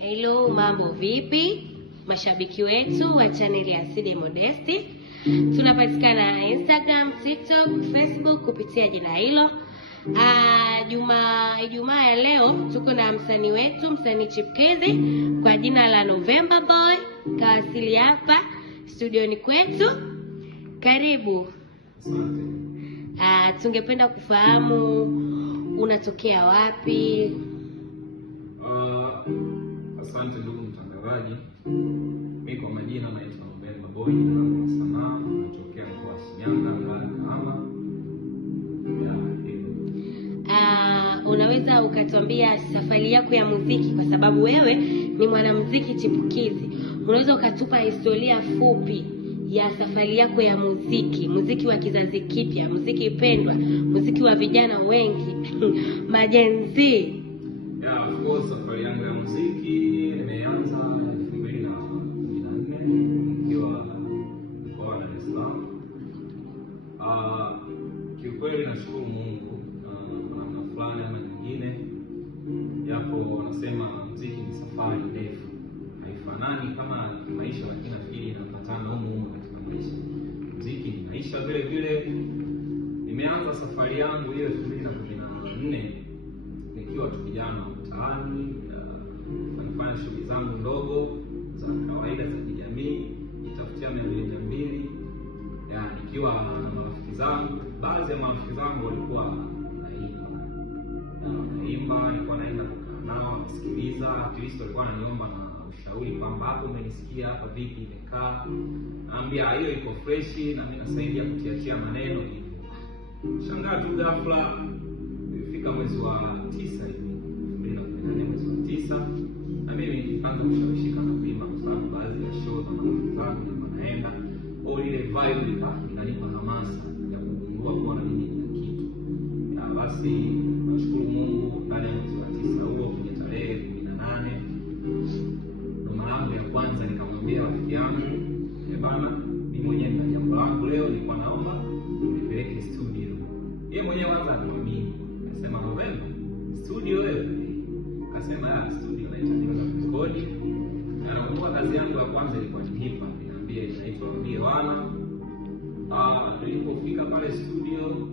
Hello, mambo vipi? Mashabiki wetu wa channel ya Sidi Modesti. Tunapatikana Instagram, TikTok, Facebook kupitia jina hilo. Ijumaa ya leo tuko na msanii wetu, msanii chipkezi kwa jina la November Boy. Kawasili hapa studioni kwetu. Karibu. Tungependa kufahamu unatokea wapi? Asante ndugu mtangazaji. Mimi kwa majina naitwa November Boy, na sanaa natokea kwa Shinyanga na unaweza ukatuambia safari yako ya muziki, kwa sababu wewe ni mwanamuziki chipukizi. Unaweza ukatupa historia fupi ya safari yako ya muziki wa kizazi kipya, muziki pendwa, muziki wa vijana wengi majenzi? Of course, safari yangu ya muziki imeanza 2014 nikiwa kwa Dar es Salaam. Kiukweli nashukuru Mungu na fulani ama nyingine, japo nasema muziki ni safari ndefu, haifanani kama maisha, lakini nafikiri inapatana humu katika maisha. Muziki ni maisha vile vile. Nimeanza safari yangu hiyo 2014 nikiwa tu kijana wa mtaani, nafanya shughuli zangu ndogo za kawaida za kijamii, nitafutia 200 nikiwa na marafiki zangu. Baadhi ya marafiki zangu walikuwa naimba, nilikuwa naenda kukaa nao kusikiliza, at least walikuwa wananiomba na ushauri kwamba hapo umenisikia hapa vipi imekaa. Naambia hiyo iko fresh, na mimi nasaidia kutiachia maneno hivi. Shangaa tu ghafla nilifika mwezi wa 9 2014, mwezi wa 9, na mimi nilianza kushawishika na kuimba, kwa sababu baadhi ya show za marafiki zangu naenda ile vibe inanipa hamasa ya kugundua kwa nini ni kitu. Basi nashukuru Mungu, ndani ya mwezi wa 9 huo kwenye tarehe 18 ndo mara yangu ya kwanza nikamwambia rafiki yangu, bana, mimi mwenyewe na jambo langu leo nilikuwa naomba nipeleke studio. Yeye mwenyewe kwanza aliamini, akasema November, studio wewe? Akasema studio inahitaji rekodi. Na kwa kazi yangu ya kwanza ilikuwa ni hip hop, niambia inaitwa Wana. Nilipofika pale studio,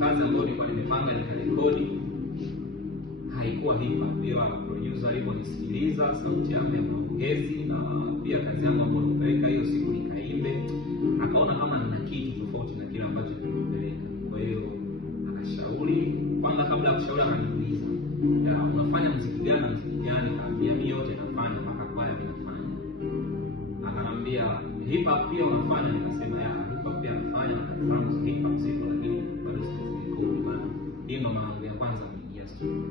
kazi ambayo nilikuwa nimepanga nikarekodi haikuwa hip hop, ila producer aliponisikiliza sauti yangu ya maongezi na pia kazi yangu ambayo nilipeleka hiyo siku nikaimbe, akaona kama nina kitu tofauti na kile ambacho nilipeleka. Kwa hiyo akashauri kwanza, kabla ya kushauri akaniuliza, unafanya muziki gani? Kaambia mimi yote nafanya, mpaka kwaya ninafanya. Akaniambia hip hop pia unafanya? Nikasema hip hop pia nafanya, na kazi za hip hop zipo, lakini bado sijarekodi. Hiyo ndo mara ya kwanza kuingia studio.